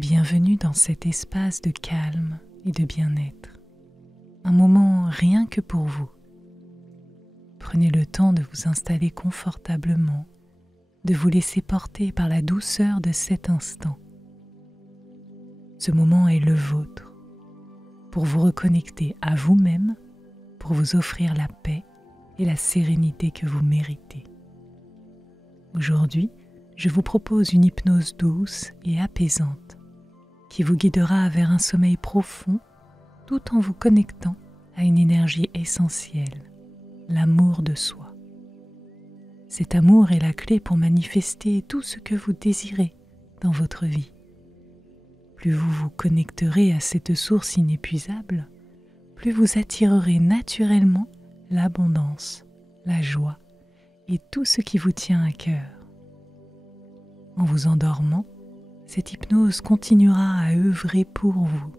Bienvenue dans cet espace de calme et de bien-être. Un moment rien que pour vous. Prenez le temps de vous installer confortablement, de vous laisser porter par la douceur de cet instant. Ce moment est le vôtre, pour vous reconnecter à vous-même, pour vous offrir la paix et la sérénité que vous méritez. Aujourd'hui, je vous propose une hypnose douce et apaisante qui vous guidera vers un sommeil profond tout en vous connectant à une énergie essentielle, l'amour de soi. Cet amour est la clé pour manifester tout ce que vous désirez dans votre vie. Plus vous vous connecterez à cette source inépuisable, plus vous attirerez naturellement l'abondance, la joie et tout ce qui vous tient à cœur. En vous endormant, cette hypnose continuera à œuvrer pour vous,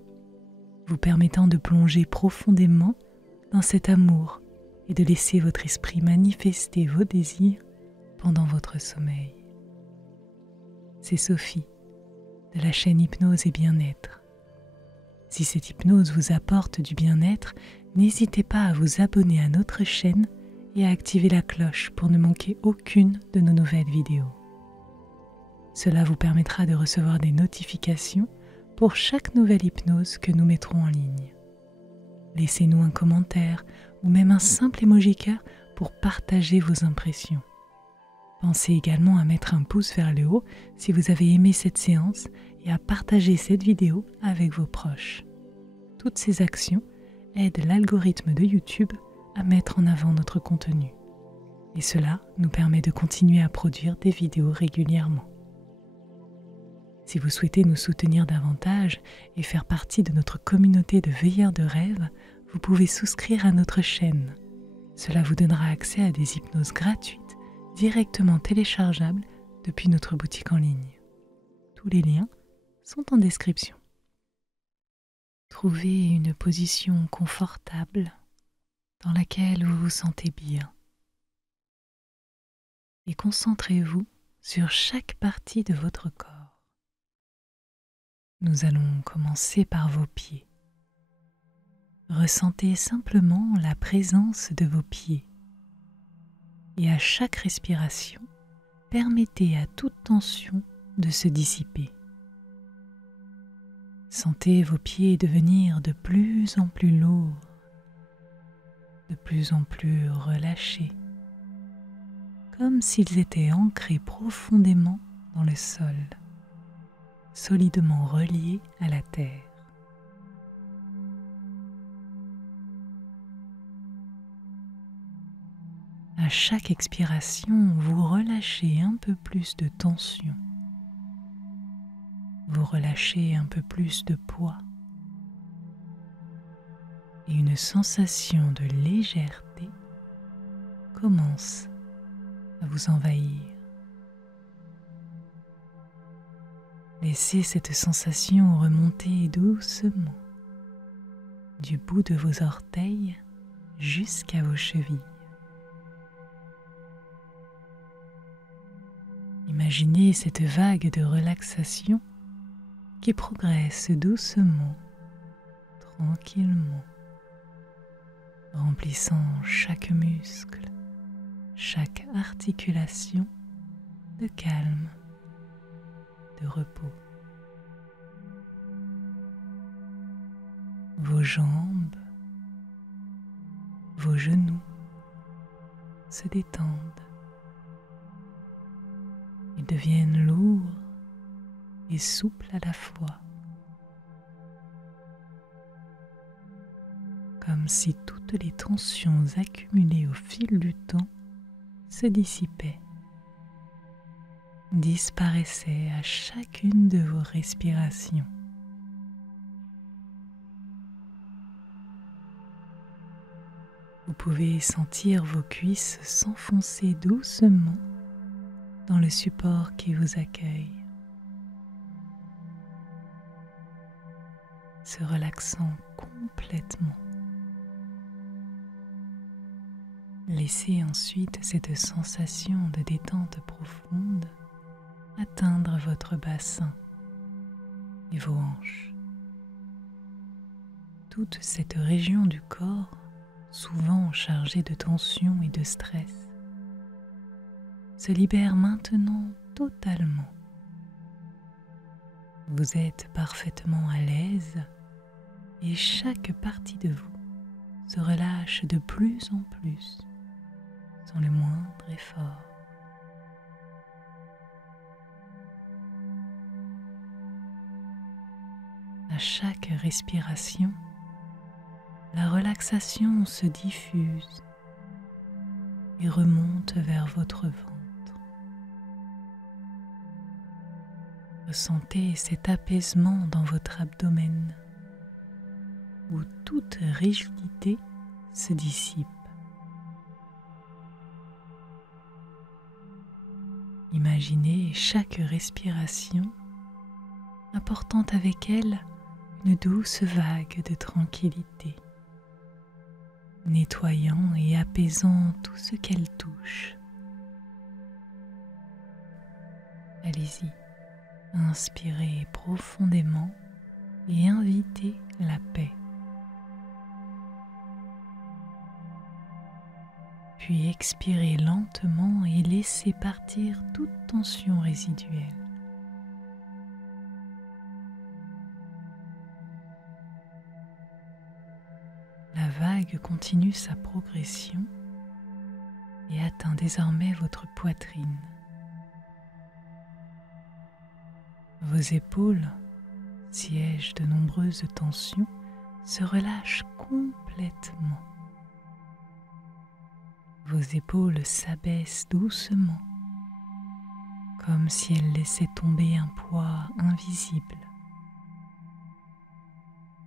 vous permettant de plonger profondément dans cet amour et de laisser votre esprit manifester vos désirs pendant votre sommeil. C'est Sophie, de la chaîne Hypnose et Bien-être. Si cette hypnose vous apporte du bien-être, n'hésitez pas à vous abonner à notre chaîne et à activer la cloche pour ne manquer aucune de nos nouvelles vidéos. Cela vous permettra de recevoir des notifications pour chaque nouvelle hypnose que nous mettrons en ligne. Laissez-nous un commentaire ou même un simple emoji cœur pour partager vos impressions. Pensez également à mettre un pouce vers le haut si vous avez aimé cette séance et à partager cette vidéo avec vos proches. Toutes ces actions aident l'algorithme de YouTube à mettre en avant notre contenu. Et cela nous permet de continuer à produire des vidéos régulièrement. Si vous souhaitez nous soutenir davantage et faire partie de notre communauté de veilleurs de rêve, vous pouvez souscrire à notre chaîne. Cela vous donnera accès à des hypnoses gratuites directement téléchargeables depuis notre boutique en ligne. Tous les liens sont en description. Trouvez une position confortable dans laquelle vous vous sentez bien et concentrez-vous sur chaque partie de votre corps. Nous allons commencer par vos pieds. Ressentez simplement la présence de vos pieds et à chaque respiration, permettez à toute tension de se dissiper. Sentez vos pieds devenir de plus en plus lourds, de plus en plus relâchés, comme s'ils étaient ancrés profondément dans le sol, solidement reliés à la terre. À chaque expiration, vous relâchez un peu plus de tension. Vous relâchez un peu plus de poids. Et une sensation de légèreté commence à vous envahir. Laissez cette sensation remonter doucement du bout de vos orteils jusqu'à vos chevilles. Imaginez cette vague de relaxation qui progresse doucement, tranquillement, remplissant chaque muscle, chaque articulation de calme, de repos. Vos jambes, vos genoux se détendent. Ils deviennent lourds et souples à la fois, comme si toutes les tensions accumulées au fil du temps se dissipaient, disparaissaient à chacune de vos respirations. Vous pouvez sentir vos cuisses s'enfoncer doucement dans le support qui vous accueille, se relaxant complètement. Laissez ensuite cette sensation de détente profonde atteindre votre bassin, et vos hanches. Toute cette région du corps, souvent chargée de tension et de stress, se libère maintenant totalement. Vous êtes parfaitement à l'aise et chaque partie de vous se relâche de plus en plus sans le moindre effort. À chaque respiration, la relaxation se diffuse et remonte vers votre ventre. Ressentez cet apaisement dans votre abdomen où toute rigidité se dissipe. Imaginez chaque respiration apportant avec elle une douce vague de tranquillité, nettoyant et apaisant tout ce qu'elle touche. Allez-y, inspirez profondément et invitez la paix. Puis expirez lentement et laissez partir toute tension résiduelle. La vague continue sa progression et atteint désormais votre poitrine. Vos épaules, siège de nombreuses tensions, se relâchent complètement. Vos épaules s'abaissent doucement, comme si elles laissaient tomber un poids invisible.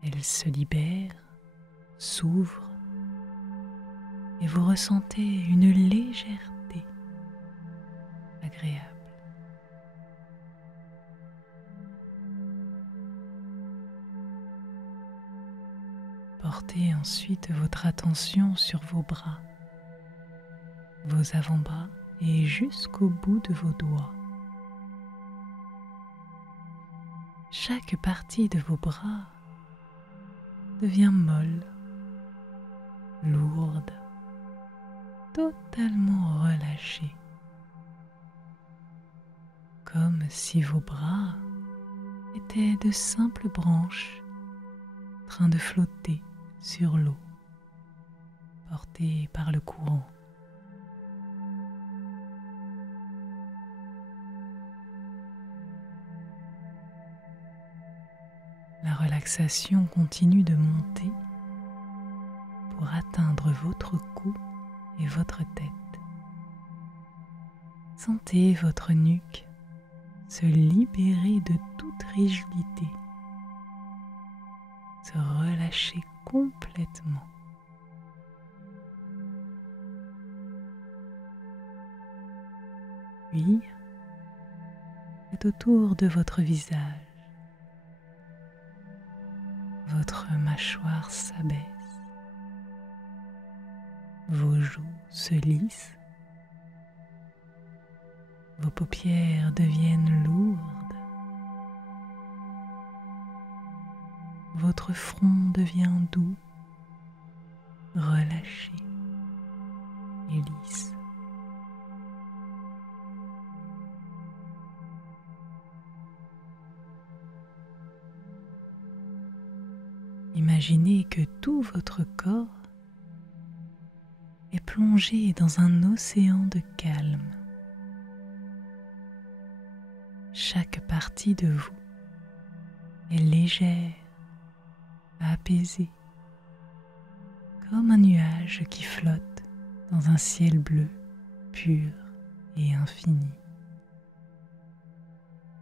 Elles se libèrent, s'ouvrent, et vous ressentez une légèreté agréable. Portez ensuite votre attention sur vos bras, vos avant-bras et jusqu'au bout de vos doigts. Chaque partie de vos bras devient molle, lourde, totalement relâchée, comme si vos bras étaient de simples branches en train de flotter sur l'eau, portées par le courant. La relaxation continue de monter pour atteindre votre cou et votre tête. Sentez votre nuque se libérer de toute rigidité, se relâcher complètement. Puis, c'est au tour de votre visage. Votre mâchoire s'abaisse, vos joues se lissent, vos paupières deviennent lourdes, votre front devient doux, relâché et lisse. Imaginez que tout votre corps est plongé dans un océan de calme. Chaque partie de vous est légère, apaisée, comme un nuage qui flotte dans un ciel bleu, pur et infini.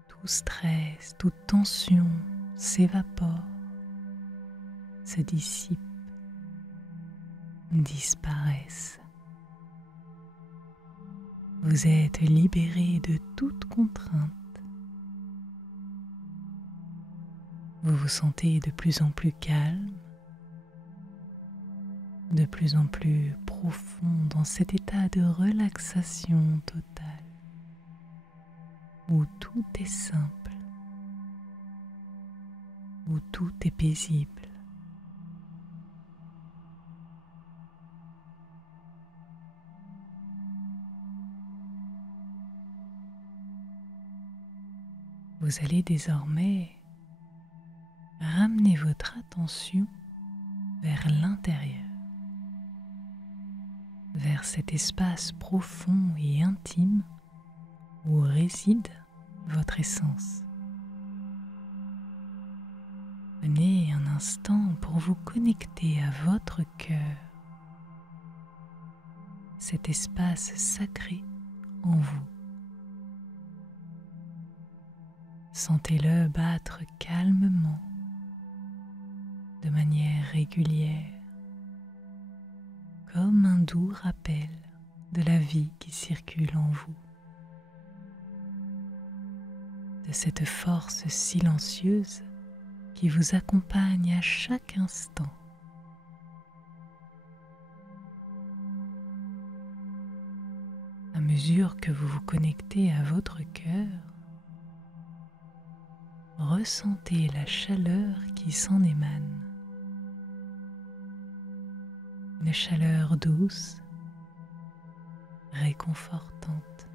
Tout stress, toute tension s'évapore, se dissipent, disparaissent. Vous êtes libéré de toute contrainte. Vous vous sentez de plus en plus calme, de plus en plus profond dans cet état de relaxation totale, où tout est simple, où tout est paisible. Vous allez désormais ramener votre attention vers l'intérieur, vers cet espace profond et intime où réside votre essence. Prenez un instant pour vous connecter à votre cœur, cet espace sacré en vous. Sentez-le battre calmement, de manière régulière, comme un doux rappel de la vie qui circule en vous, de cette force silencieuse qui vous accompagne à chaque instant. À mesure que vous vous connectez à votre cœur, ressentez la chaleur qui s'en émane. Une chaleur douce, réconfortante,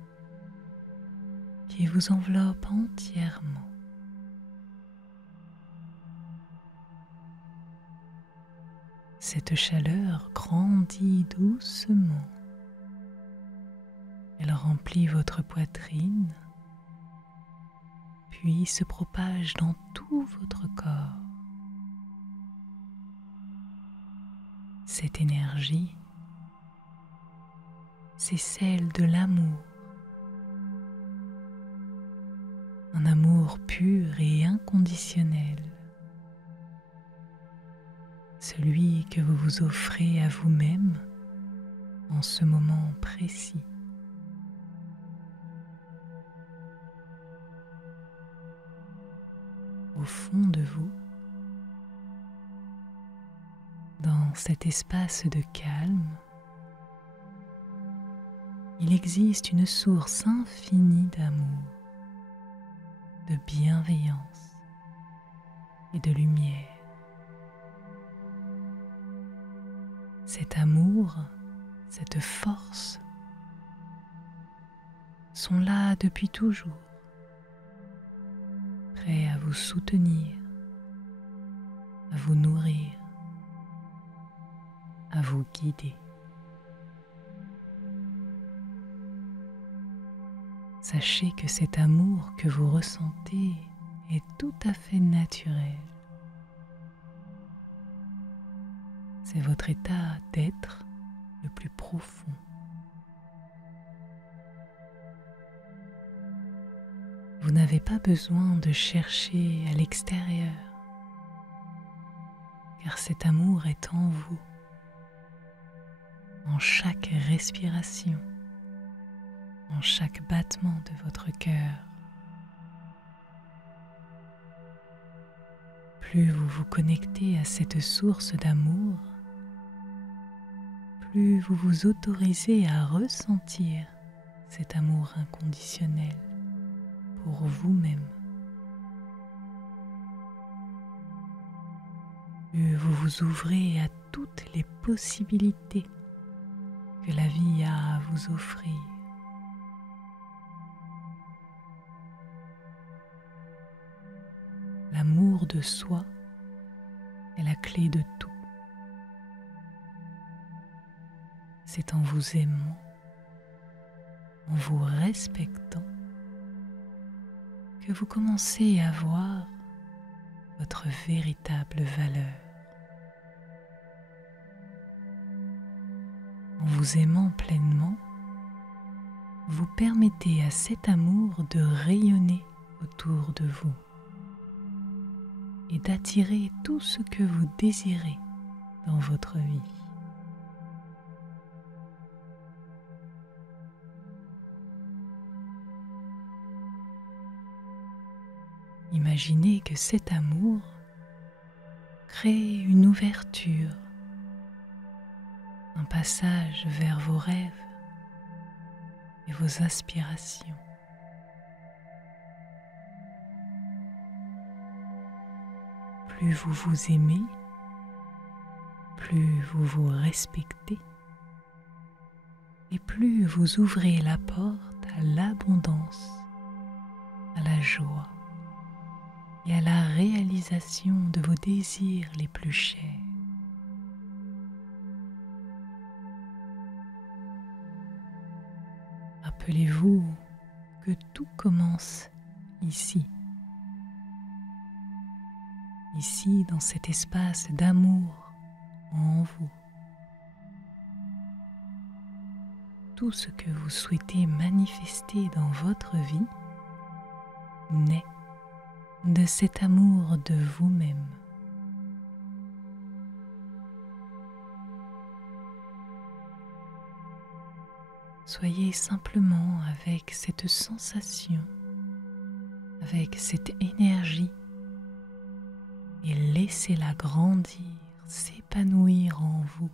qui vous enveloppe entièrement. Cette chaleur grandit doucement. Elle remplit votre poitrine, puis se propage dans tout votre corps. Cette énergie, c'est celle de l'amour. Un amour pur et inconditionnel. Celui que vous vous offrez à vous-même en ce moment précis. Au fond de vous, dans cet espace de calme, il existe une source infinie d'amour, de bienveillance et de lumière. Cet amour, cette force sont là depuis toujours, prêts à vous soutenir, à vous nourrir, à vous guider. Sachez que cet amour que vous ressentez est tout à fait naturel. C'est votre état d'être le plus profond. Vous n'avez pas besoin de chercher à l'extérieur, car cet amour est en vous, en chaque respiration, en chaque battement de votre cœur. Plus vous vous connectez à cette source d'amour, plus vous vous autorisez à ressentir cet amour inconditionnel pour vous-même. Plus vous vous ouvrez à toutes les possibilités que la vie a à vous offrir. L'amour de soi est la clé de tout. C'est en vous aimant, en vous respectant, que vous commencez à voir votre véritable valeur. En vous aimant pleinement, vous permettez à cet amour de rayonner autour de vous et d'attirer tout ce que vous désirez dans votre vie. Imaginez que cet amour crée une ouverture, un passage vers vos rêves et vos aspirations. plus vous vous aimez, plus vous vous respectez et plus vous ouvrez la porte à l'abondance, à la joie et à la réalisation de vos désirs les plus chers. Rappelez-vous que tout commence ici. Ici, dans cet espace d'amour en vous. Tout ce que vous souhaitez manifester dans votre vie naît de cet amour de vous-même. Soyez simplement avec cette sensation, avec cette énergie et laissez-la grandir, s'épanouir en vous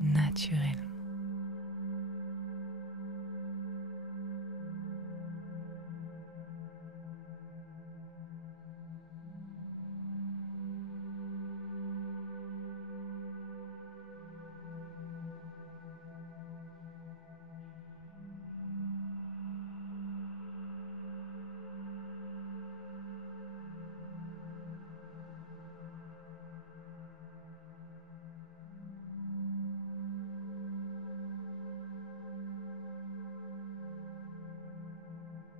naturellement.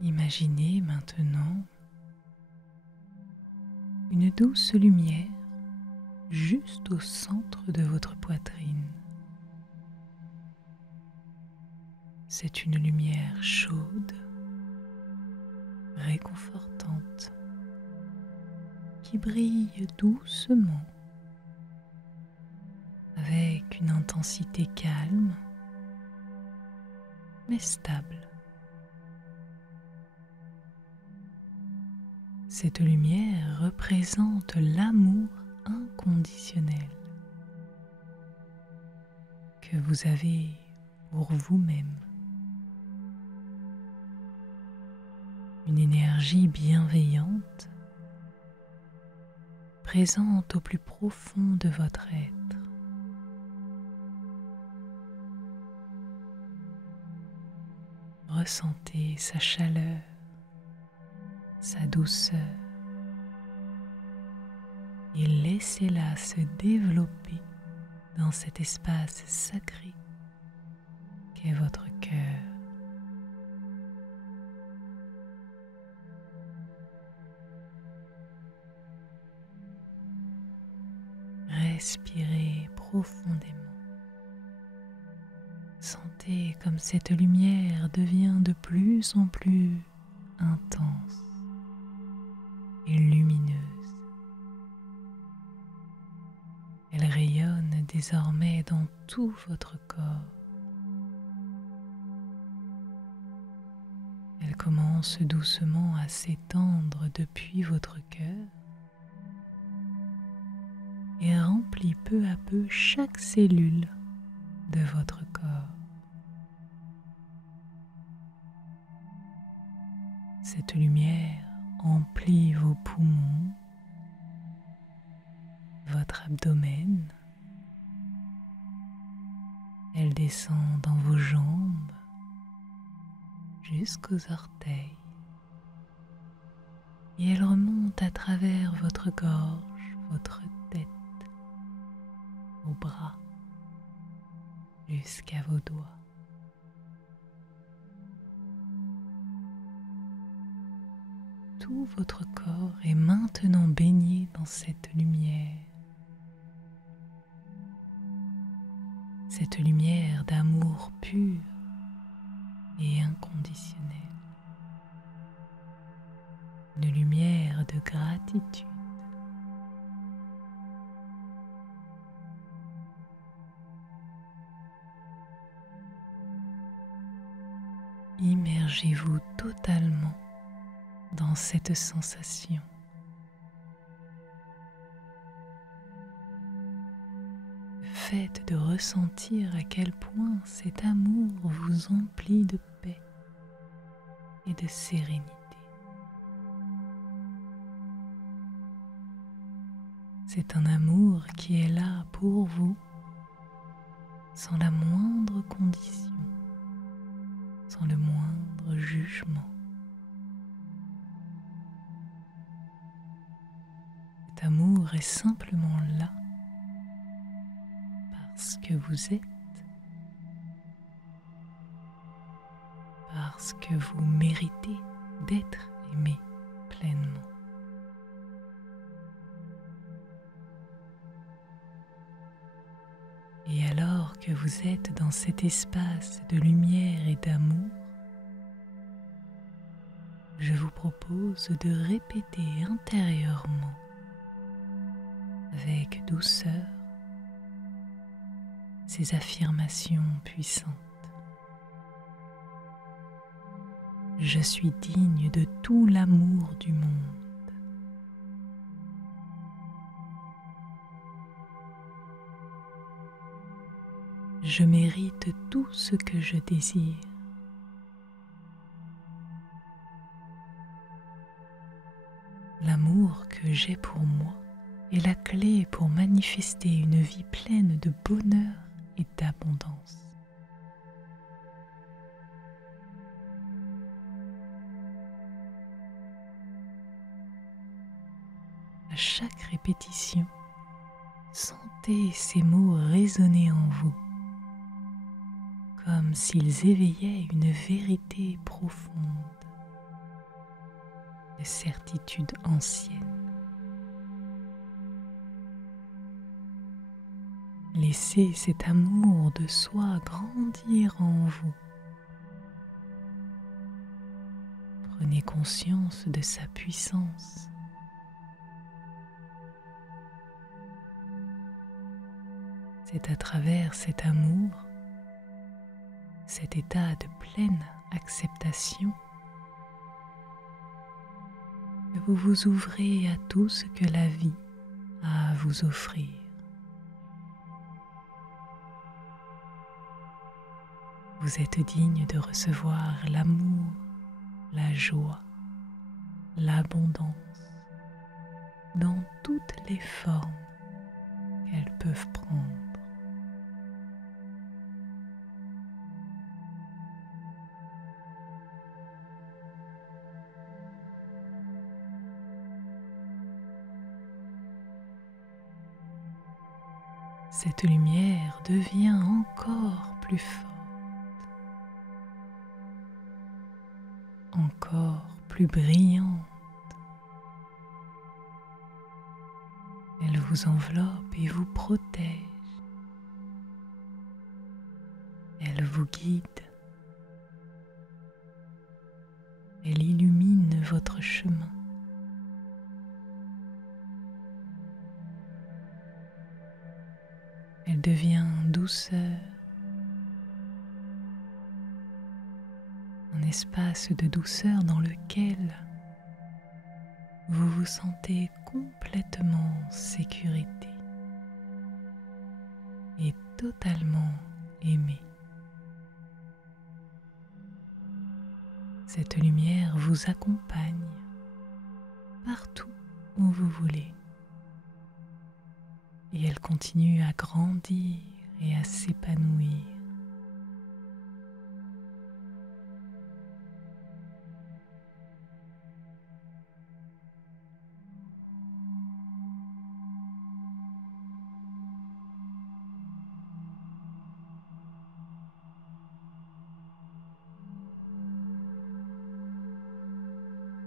Imaginez maintenant une douce lumière juste au centre de votre poitrine. C'est une lumière chaude, réconfortante, qui brille doucement avec une intensité calme mais stable. Cette lumière représente l'amour inconditionnel que vous avez pour vous-même. Une énergie bienveillante présente au plus profond de votre être. Ressentez sa chaleur, sa douceur et laissez-la se développer dans cet espace sacré qu'est votre cœur. Respirez profondément. Sentez comme cette lumière devient de plus en plus intense et lumineuse. Elle rayonne désormais dans tout votre corps. Elle commence doucement à s'étendre depuis votre cœur et remplit peu à peu chaque cellule de votre corps. Cette lumière emplit vos poumons, votre abdomen. Elle descend dans vos jambes jusqu'aux orteils et elle remonte à travers votre gorge, votre tête, vos bras jusqu'à vos doigts. Tout votre corps est maintenant baigné dans cette lumière. Cette lumière d'amour pur et inconditionnel. Une lumière de gratitude. Immergez-vous totalement dans cette sensation. Faites de ressentir à quel point cet amour vous emplit de paix et de sérénité. C'est un amour qui est là pour vous, sans la moindre condition, sans le moindre jugement. Cet amour est simplement là parce que vous êtes, parce que vous méritez d'être aimé pleinement. Et alors que vous êtes dans cet espace de lumière et d'amour, je vous propose de répéter intérieurement, avec douceur, ces affirmations puissantes. Je suis digne de tout l'amour du monde. Je mérite tout ce que je désire. L'amour que j'ai pour moi est la clé pour manifester une vie pleine de bonheur et d'abondance. À chaque répétition, sentez ces mots résonner en vous, comme s'ils éveillaient une vérité profonde, de certitude ancienne. Laissez cet amour de soi grandir en vous. Prenez conscience de sa puissance. C'est à travers cet amour, cet état de pleine acceptation, que vous vous ouvrez à tout ce que la vie a à vous offrir. Vous êtes digne de recevoir l'amour, la joie, l'abondance, dans toutes les formes qu'elles peuvent prendre. Cette lumière devient encore plus forte, encore plus brillante. Elle vous enveloppe et vous protège. Elle vous guide. Elle illumine votre chemin. Elle devient douceur, un espace de douceur dans lequel vous vous sentez complètement en sécurité et totalement aimé. Cette lumière vous accompagne partout où vous voulez. Et elle continue à grandir et à s'épanouir.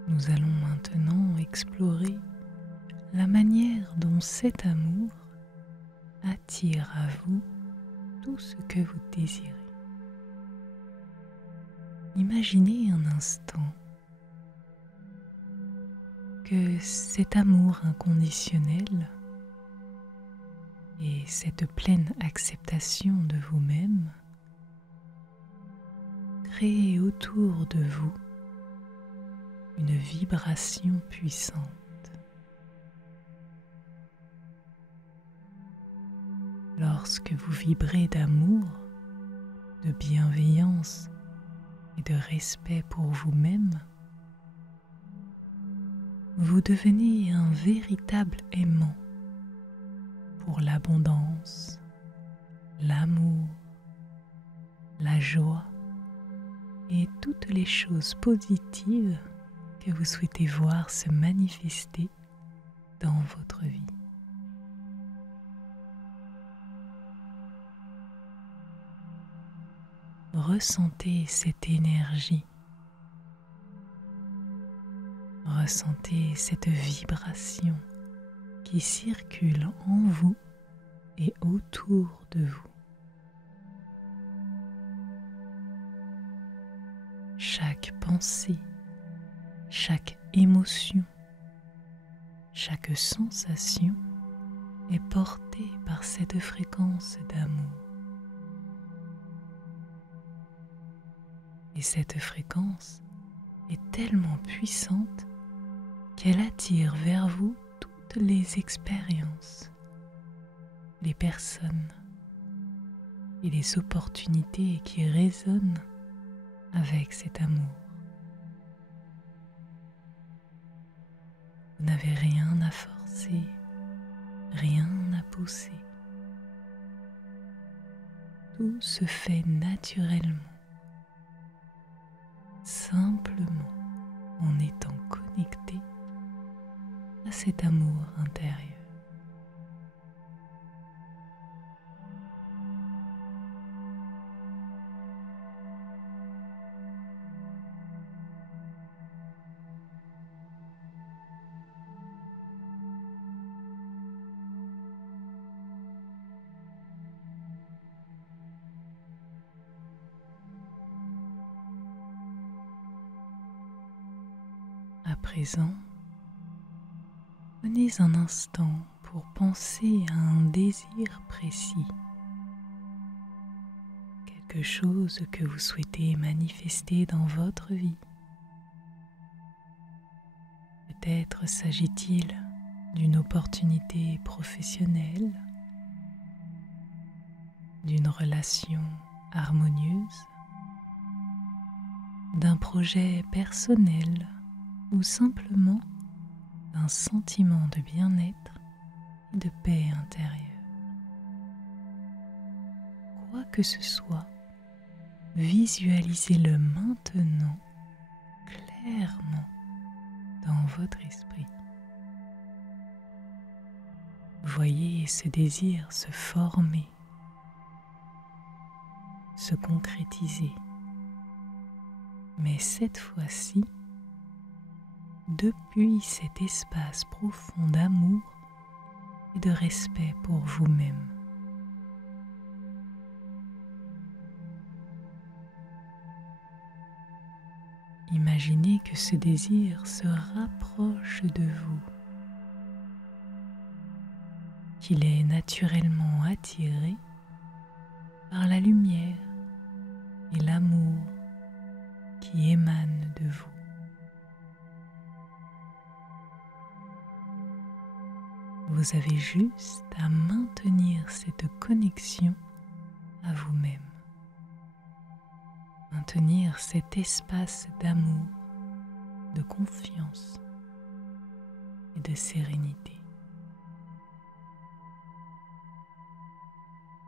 Nous allons maintenant explorer la manière dont cet amour attire à vous tout ce que vous désirez. Imaginez un instant que cet amour inconditionnel et cette pleine acceptation de vous-même créent autour de vous une vibration puissante. Lorsque vous vibrez d'amour, de bienveillance et de respect pour vous-même, vous devenez un véritable aimant pour l'abondance, l'amour, la joie et toutes les choses positives que vous souhaitez voir se manifester dans votre vie. Ressentez cette énergie, ressentez cette vibration qui circule en vous et autour de vous. Chaque pensée, chaque émotion, chaque sensation est portée par cette fréquence d'amour. Et cette fréquence est tellement puissante qu'elle attire vers vous toutes les expériences, les personnes et les opportunités qui résonnent avec cet amour. Vous n'avez rien à forcer, rien à pousser. Tout se fait naturellement, simplement en étant connecté à cet amour intérieur. À présent, prenez un instant pour penser à un désir précis, quelque chose que vous souhaitez manifester dans votre vie. Peut-être s'agit-il d'une opportunité professionnelle, d'une relation harmonieuse, d'un projet personnel ou simplement d'un sentiment de bien-être et de paix intérieure. Quoi que ce soit, visualisez-le maintenant clairement dans votre esprit. Voyez ce désir se former, se concrétiser, mais cette fois-ci, depuis cet espace profond d'amour et de respect pour vous-même. Imaginez que ce désir se rapproche de vous, qu'il est naturellement attiré par la lumière et l'amour qui émanent de vous. Vous avez juste à maintenir cette connexion à vous-même, maintenir cet espace d'amour, de confiance et de sérénité.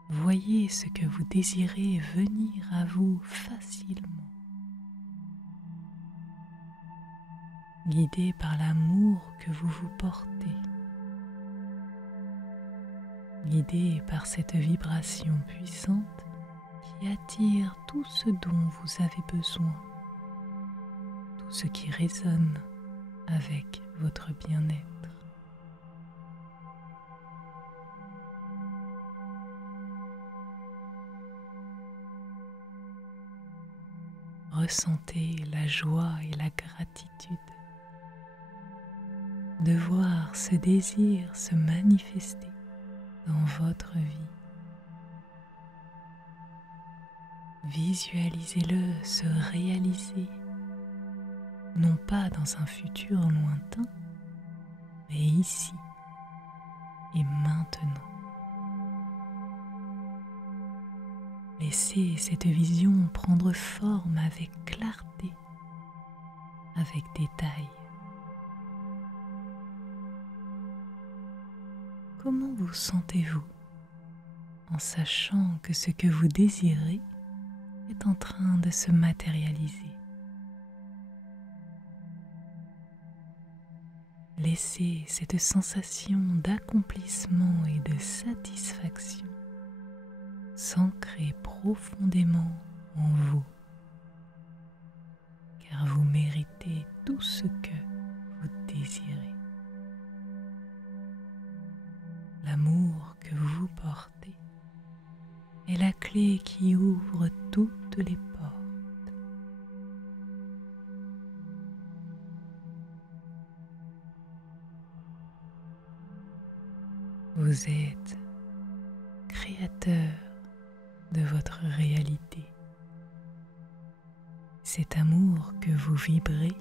Voyez ce que vous désirez venir à vous facilement, guidé par l'amour que vous vous portez, guidé par cette vibration puissante qui attire tout ce dont vous avez besoin, tout ce qui résonne avec votre bien-être. Ressentez la joie et la gratitude de voir ce désir se manifester dans votre vie. Visualisez-le se réaliser, non pas dans un futur lointain, mais ici et maintenant. Laissez cette vision prendre forme avec clarté, avec détail. comment vous sentez-vous en sachant que ce que vous désirez est en train de se matérialiser? Laissez cette sensation d'accomplissement et de satisfaction s'ancrer profondément en vous, car vous méritez tout ce que vous désirez. L'amour que vous portez est la clé qui ouvre toutes les portes. Vous êtes créateur de votre réalité. Cet amour que vous vibrez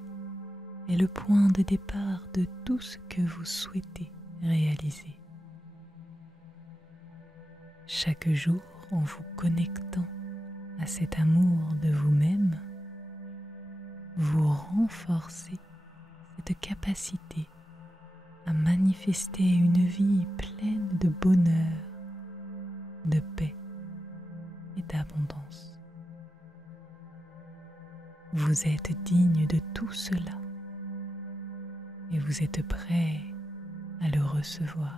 est le point de départ de tout ce que vous souhaitez réaliser. Chaque jour, en vous connectant à cet amour de vous-même, vous renforcez cette capacité à manifester une vie pleine de bonheur, de paix et d'abondance. Vous êtes digne de tout cela et vous êtes prêt à le recevoir.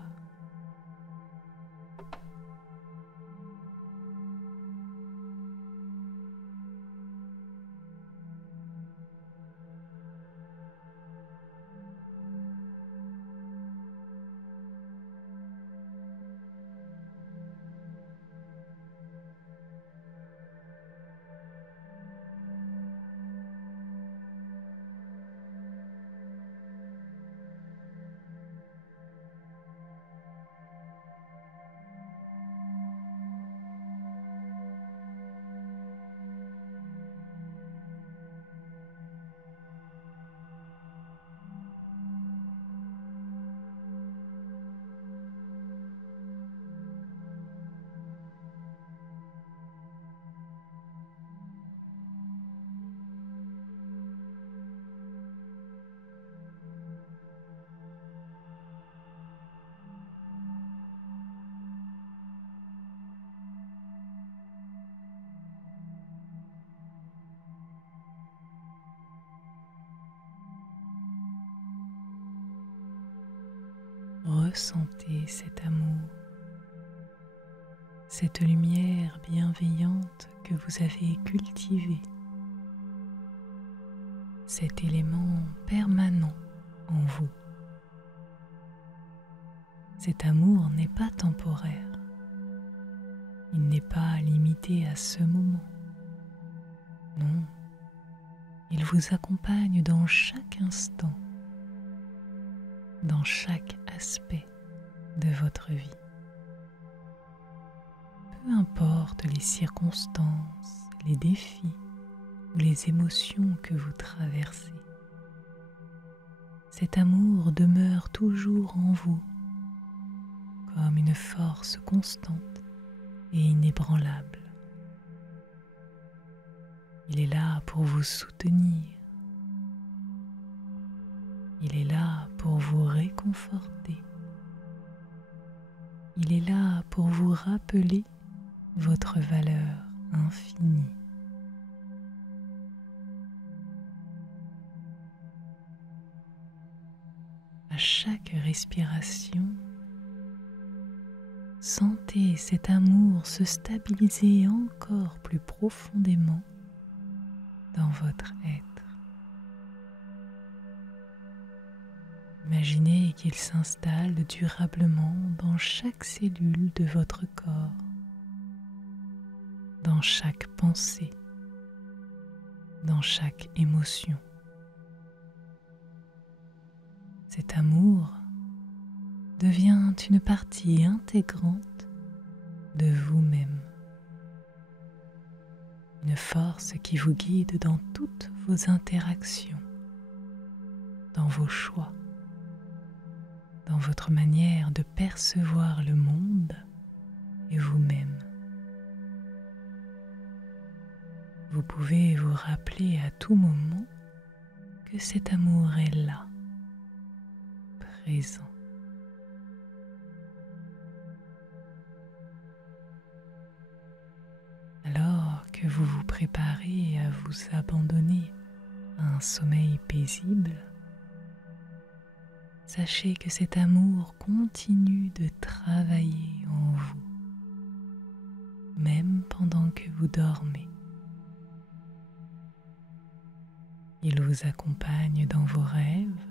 Ressentez cet amour, cette lumière bienveillante que vous avez cultivée, cet élément permanent en vous. Cet amour n'est pas temporaire, il n'est pas limité à ce moment. Non, il vous accompagne dans chaque instant, dans chaque aspect de votre vie. Peu importe les circonstances, les défis ou les émotions que vous traversez, cet amour demeure toujours en vous comme une force constante et inébranlable. Il est là pour vous soutenir. Il est là pour vous réconforter. Il est là pour vous rappeler votre valeur infinie. À chaque respiration, sentez cet amour se stabiliser encore plus profondément dans votre être. Imaginez qu'il s'installe durablement dans chaque cellule de votre corps, dans chaque pensée, dans chaque émotion. Cet amour devient une partie intégrante de vous-même, une force qui vous guide dans toutes vos interactions, dans vos choix, dans votre manière de percevoir le monde et vous-même. Vous pouvez vous rappeler à tout moment que cet amour est là, présent. que vous vous préparez à vous abandonner à un sommeil paisible, sachez que cet amour continue de travailler en vous, même pendant que vous dormez. Il vous accompagne dans vos rêves,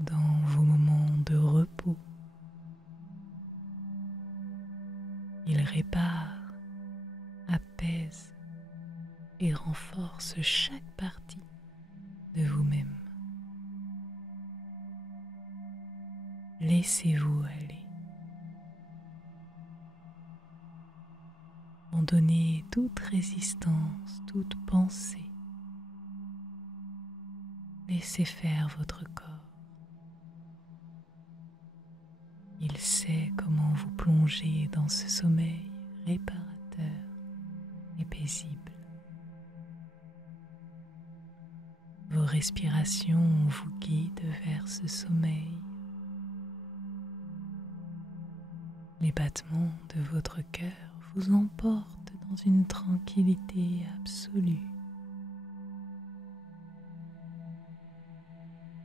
dans vos moments de repos. Il répare, apaise et renforce chaque partie de vous-même. Laissez-vous aller. Abandonnez toute résistance, toute pensée. Laissez faire votre corps. Il sait comment vous plonger dans ce sommeil réparateur et paisible. Vos respirations vous guident vers ce sommeil. Les battements de votre cœur vous emportent dans une tranquillité absolue.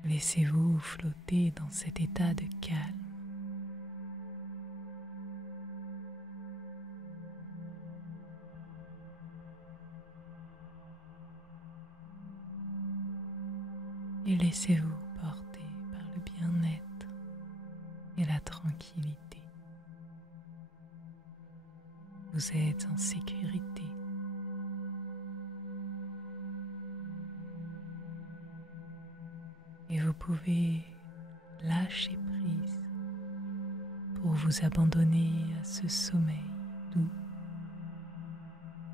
Laissez-vous flotter dans cet état de calme. Et laissez-vous porter par le bien-être et la tranquillité. Vous êtes en sécurité. Et vous pouvez lâcher prise pour vous abandonner à ce sommeil doux,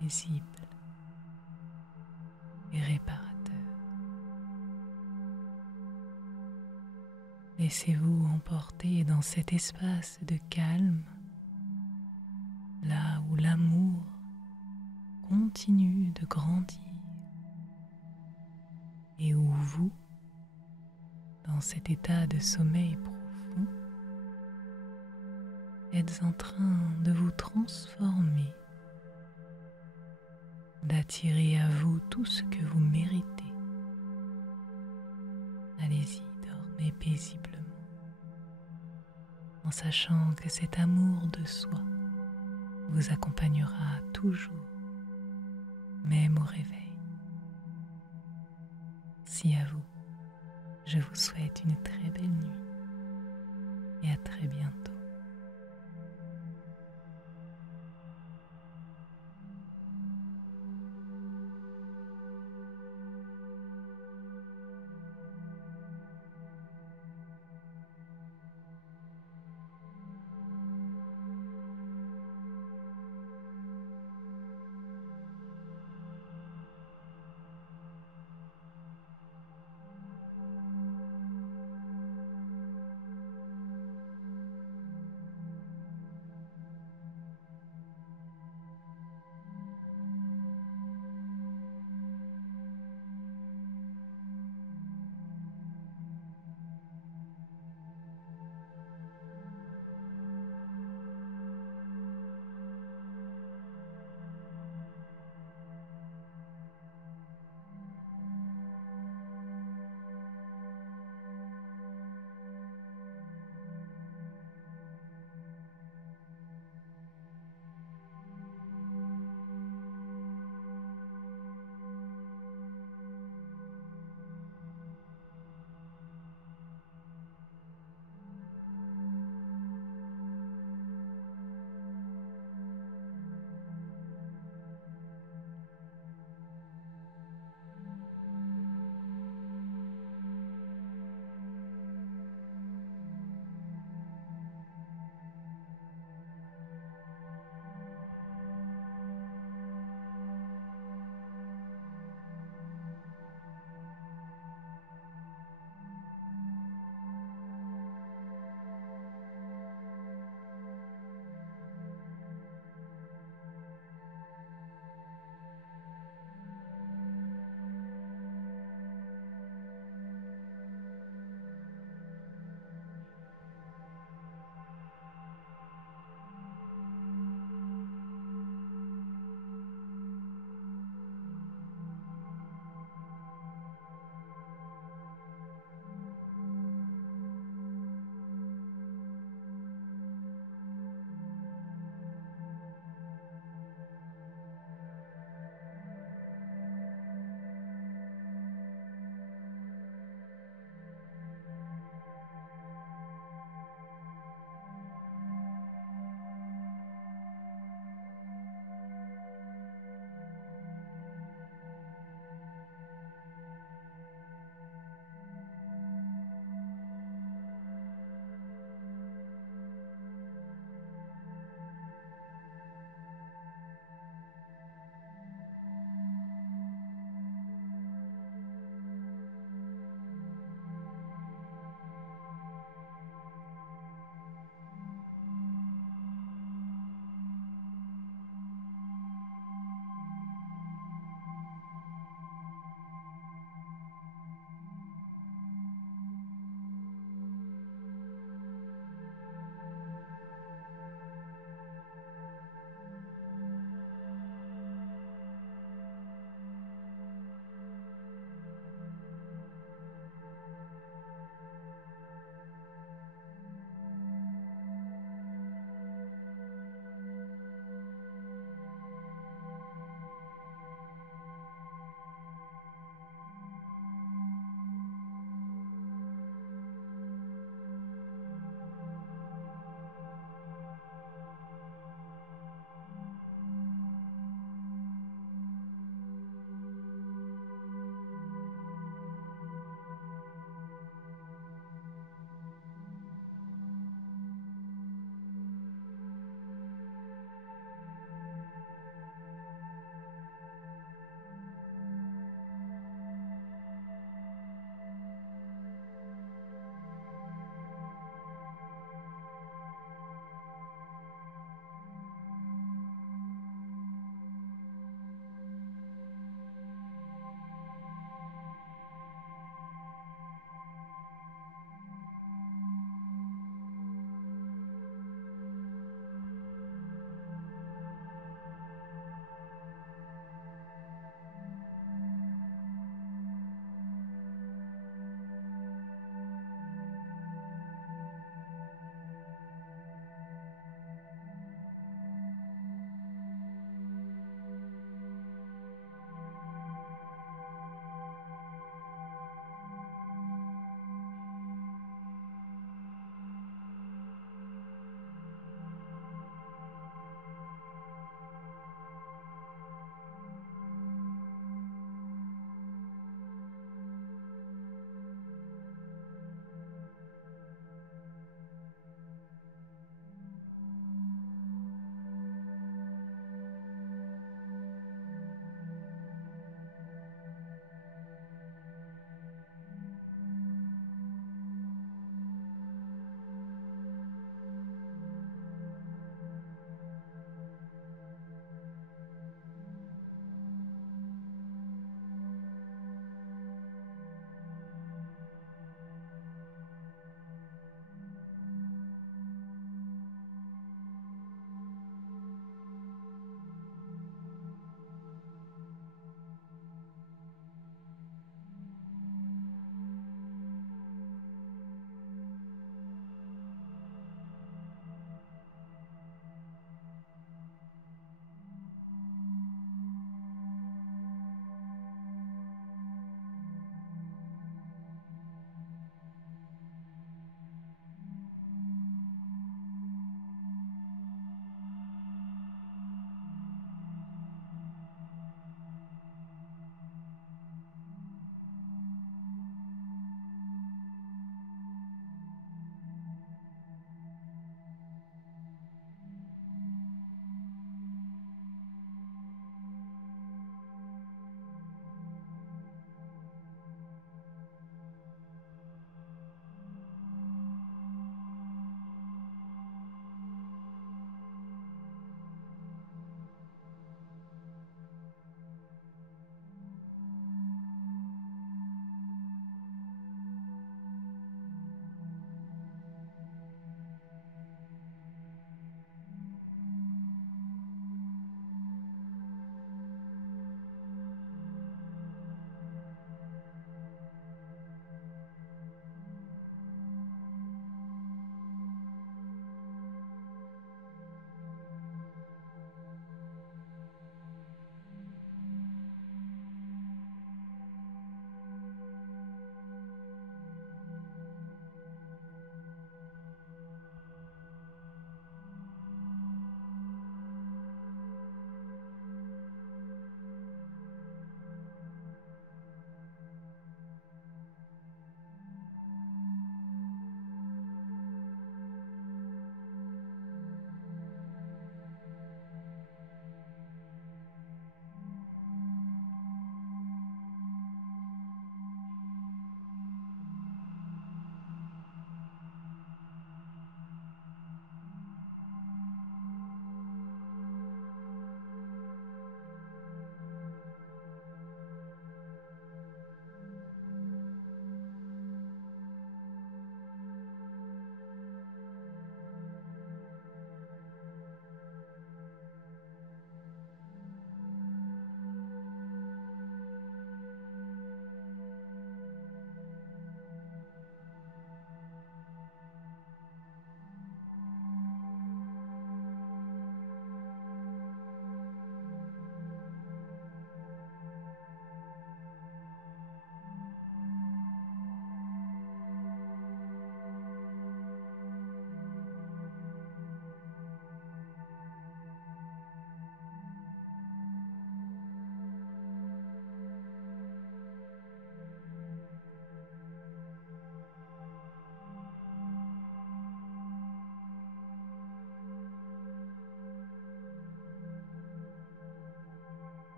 paisible et réparateur. Laissez-vous emporter dans cet espace de calme, là où l'amour continue de grandir et où vous, dans cet état de sommeil profond, êtes en train de vous transformer, d'attirer à vous tout ce que vous méritez. Allez-y, dormez paisiblement, en sachant que cet amour de soi vous accompagnera toujours, même au réveil. Si à vous, je vous souhaite une très belle nuit et à très bientôt.